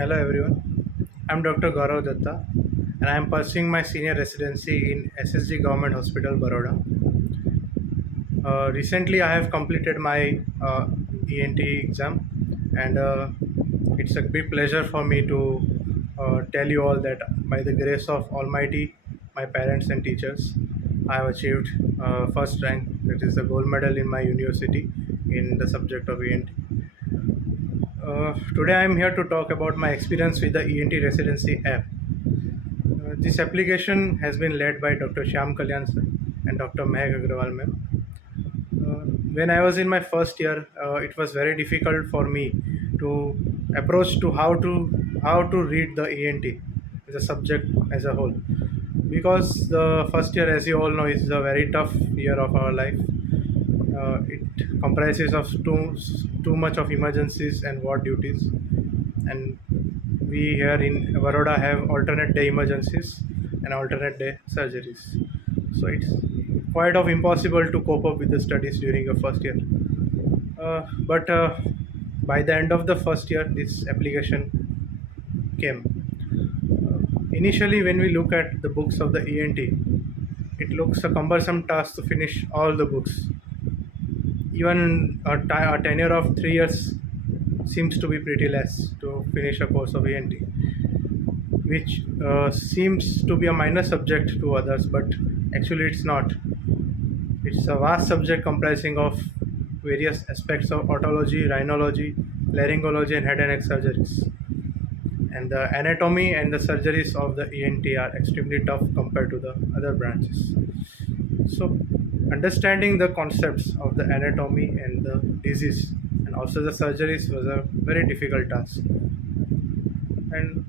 Hello everyone, I'm Dr. Gaurav Datta and I'm pursuing my senior residency in SSG Government Hospital, Baroda. Recently, I have completed my ENT exam, and it's a big pleasure for me to tell you all that by the grace of Almighty, my parents and teachers, I have achieved first rank, that is the gold medal in my university in the subject of ENT. Today, I am here to talk about my experience with the ENT Residency app. This application has been led by Dr. Shyam Kalyan sir and Dr. Mehak Agrawal ma'am. When I was in my first year, it was very difficult for me to approach to how to read the ENT as a subject as a whole, because the first year, as you all know, is a very tough year of our life. It comprises of too much of emergencies and ward duties, and we here in Baroda have alternate day emergencies and alternate day surgeries. So it's quite of impossible to cope up with the studies during your first year. But by the end of the first year, this application came. Initially, when we look at the books of the ENT, it looks a cumbersome task to finish all the books. Even a tenure of 3 years seems to be pretty less to finish a course of ENT, which seems to be a minor subject to others, but actually it's not. It's a vast subject comprising of various aspects of otology, rhinology, laryngology, and head and neck surgeries. And the anatomy and the surgeries of the ENT are extremely tough compared to the other branches. So, understanding the concepts of the anatomy and the disease and also the surgeries was a very difficult task. And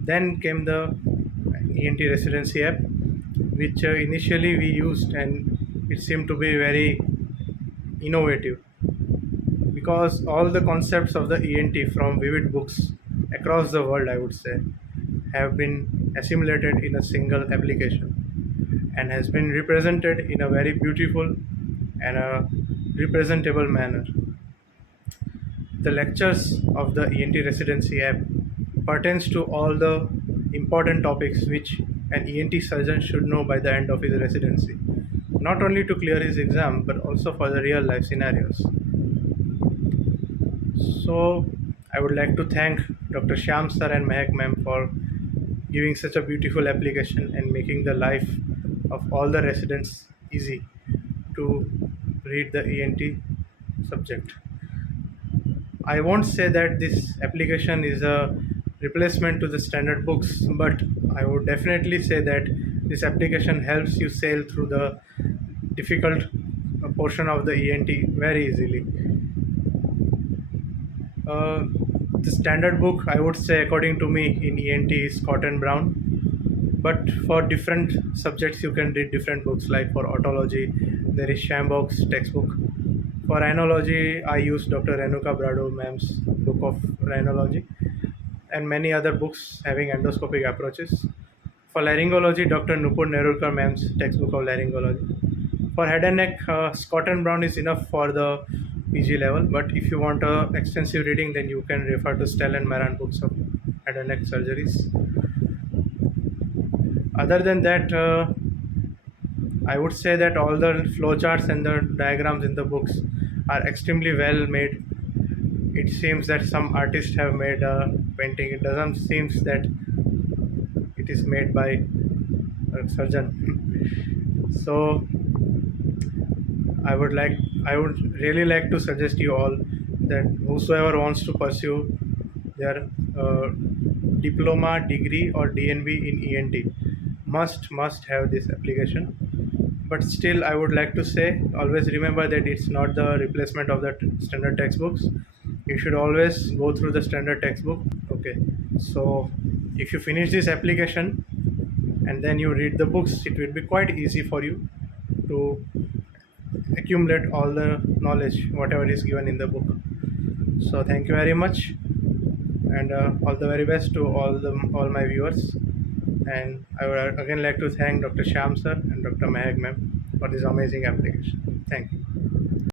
then came the ENT residency app, which initially we used, and it seemed to be very innovative because all the concepts of the ENT from vivid books across the world, I would say, have been assimilated in a single application and has been represented in a very beautiful and a representable manner. The lectures of the ENT residency app pertains to all the important topics which an ENT surgeon should know by the end of his residency, not only to clear his exam but also for the real life scenarios. So, I would like to thank Dr. Shyam sir and Mehak ma'am for giving such a beautiful application and making the life of all the residents easy to read the ENT subject. I won't say that this application is a replacement to the standard books, but I would definitely say that this application helps you sail through the difficult portion of the ENT very easily. Uh, the standard book, I would say, according to me, in ENT is Cotton Brown. But for different subjects, you can read different books. Like for otology, there is Shambok's textbook. For rhinology, I use Dr. Renuka Brado ma'am's book of rhinology and many other books having endoscopic approaches. For laryngology, Dr. Nupur Nerurkar ma'am's textbook of laryngology. For head and neck, Scott and Brown is enough for the PG level, but if you want extensive reading, then you can refer to Stell and Maran books of head and neck surgeries. Other than that, I would say that all the flowcharts and the diagrams in the books are extremely well made. It seems that some artists have made a painting. It doesn't seem that it is made by a surgeon. So I would really like to suggest you all that whosoever wants to pursue their diploma, degree, or DNB in ENT must have this application. But still, I would like to say, always remember that it's not the replacement of the standard textbooks. You should always go through the standard textbook. Okay, so if you finish this application and then you read the books, it will be quite easy for you to accumulate all the knowledge whatever is given in the book. So thank you very much, and all the very best to all my viewers. And I would again like to thank Dr. Shyam sir and Dr. Mehak ma'am for this amazing application. Thank you.